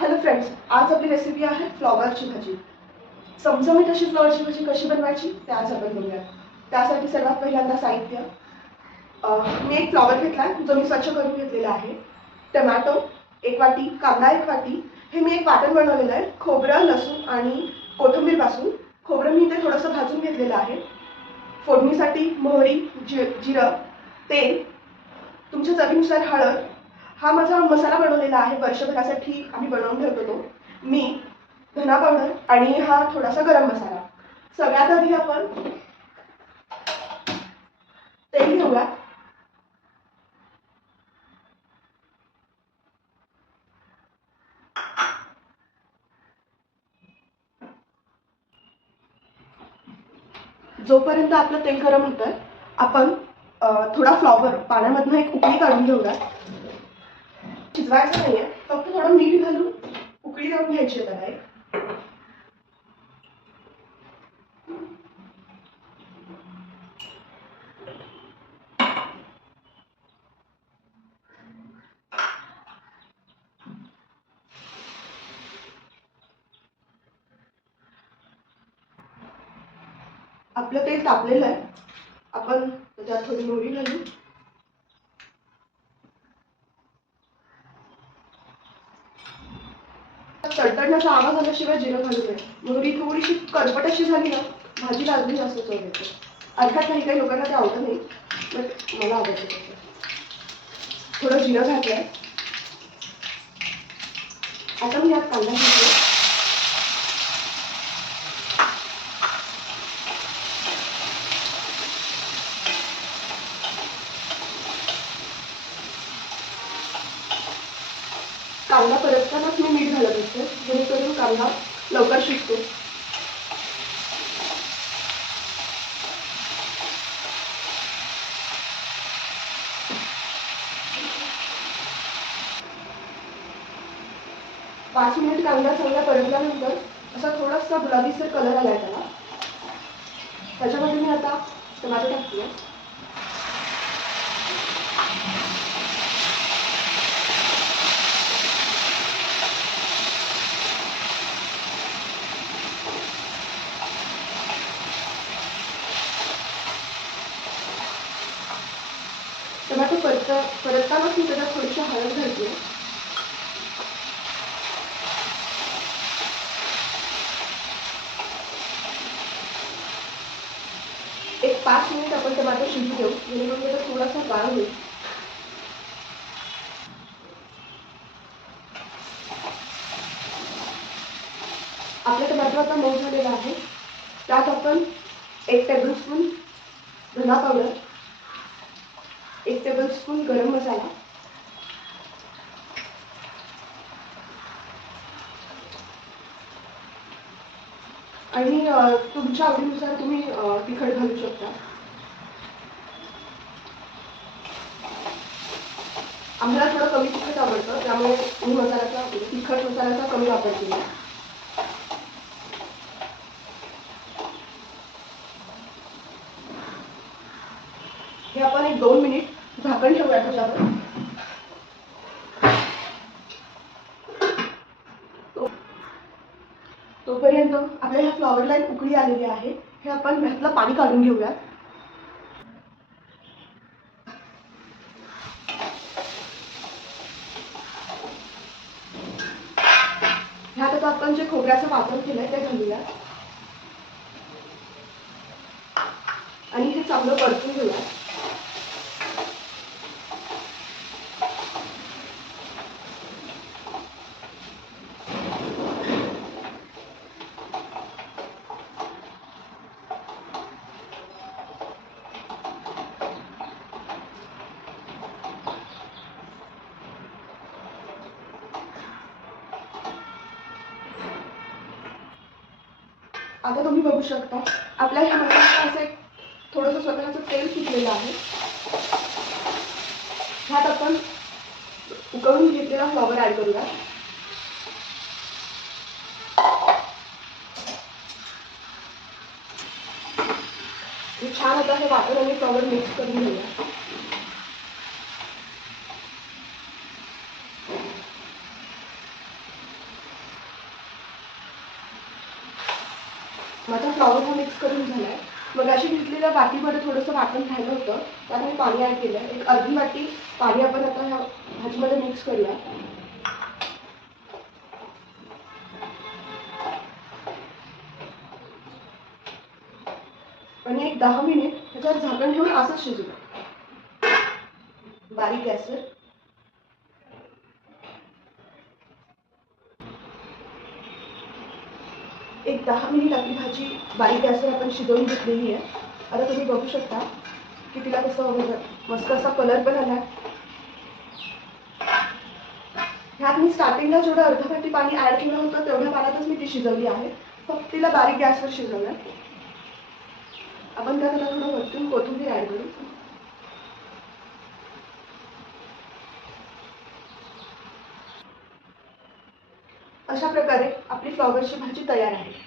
Hello friends आज आपली recipe आहे फ्लॉवरची भाजी. चमचमीत अशी फ्लॉवरची भाजी कशी बनवायची ते आज आपण बघूया त्यासाठी सर्वात पहिल्यांदा साहित्य. मी एक फ्लॉवर घेतला जो मी स्वच्छ करून घेतलेला आहे. टमॅटो एक वाटी कांदा एक वाटी. हे मी एक वाटण बनवलेलं आहे खोबरं लसूण आणि कोथिंबीरपासून खोबरं मी इथे थोडंसं भाजून घेतलेलं आहे. फोडणीसाठी मोहरी जि जिरं तेल तुमच्या चवीनुसार हळद हा माझा मसाला बनवलेला आहे. वर्षभरासाठी आम्ही बनवून ठेवतो तो मी धना पावडर आणि हा थोडासा गरम मसाला. सगळ्यात आधी आपण तेल घेऊया. जोपर्यंत आपलं तेल गरम होतं आपण थोडा फ्लॉवर पाण्यामधनं एक उकळी काढून घेऊया. शिजवायचं नाहीये. फक्त थोडं मीठ घालून उकळी काढून घ्यायची आहे त्याला एक. आपलं तेल तापलेलं आहे. आपण त्याच्यात थोडी मोहरी घालू. तडतडण्याचा आवाज आल्याशिवाय जिरं घालू नये मोहरी थोडीशी कडपट अशी झाली ना भाजी लागली जास्त चव येते. अर्थात काही काही लोकांना ते आवडत नाही बट मला आवडतं थोडं जिरं घातलंय. आता मी यात कांदा घातला कांदा परततानाच मी मीठ घालत असते. जेणेकरून कांदा लवकर शिजतो पाच मिनिट कांदा चांगला परतल्यानंतर असा थोडासा गुलाबीसर कलर आलाय त्याला. त्याच्यामध्ये मी आता टमाटो टाकते. टमाटो परत परततानाच मी त्याच्यात थोडीशी हळद घालते. एक पाच मिनिट आपण टमाटो शिजू देऊ. जेणेकरून त्याचा थोडासा गाळ होईल आपल्या टमाटो आता मऊ झालेला आहे. त्यात आपण एक टेबलस्पून धना पावडर एक टेबल स्पून गरम मसाला. आणि तुमच्या आवडीनुसार तुम्ही तिखट घालू शकता. आम्हाला थोडं कमी तिखट आवडतं त्यामुळे मी मसाल्याचा तिखट मसाल्याचा कमी वापर केला. हे आपण एक दोन मिनिट झाकण ठेवूया तुझ्यावर. तोपर्यंत आपल्या ह्या फ्लॉवर लाईन उकळी आलेली आहे. हे आपण ह्यातलं पाणी काढून घेऊया ह्यात आता आपण जे खोबऱ्याचं वाटण केलंय ते घालूया आणि हे चांगलं परतून घेऊया आता तुम्ही बघू शकता आपल्या ह्या मसाल्याला असं एक थोडंसं स्वतःचं तेल सुटलेलं आहे. ह्यात आपण उकळून घेतलेला फ्लॉवर ॲड करूया. छान आता हे वाटण आणि फ्लॉवर मिक्स करून घेऊया. माझा फ्लॉवर हा मिक्स करून झाला आहे मग अशी घेतलेल्या वाटीमध्ये थोडंसं वाटण राहिलं होतं. त्यात मी पाणी ॲड केलं एक अर्धी वाटी पाणी आपण आता ह्या भाजीमध्ये मिक्स करूया. आणि एक दहा मिनिट त्याच्यावर झाकण ठेवून असंच शिजलं बारीक गॅसवर. एक दहा मिनिट आपली भाजी. बारीक गॅसवर आपण शिजवून घेतलेली आहे. आता तुम्ही बघू शकता की तिला कसं मस्त असा कलर पण आला ह्यात मी स्टार्टिंगला जेवढं अर्धा वाटी पाणी ॲड केलं होतं तेवढ्या पाण्यातच मी ती शिजवली आहे. फक्त तिला बारीक गॅसवर शिजवलं आपण त्यात आता थोडं वरतून कोथिंबीर ॲड करू. अशा प्रकारे आपली फ्लॉवरची भाजी तयार आहे.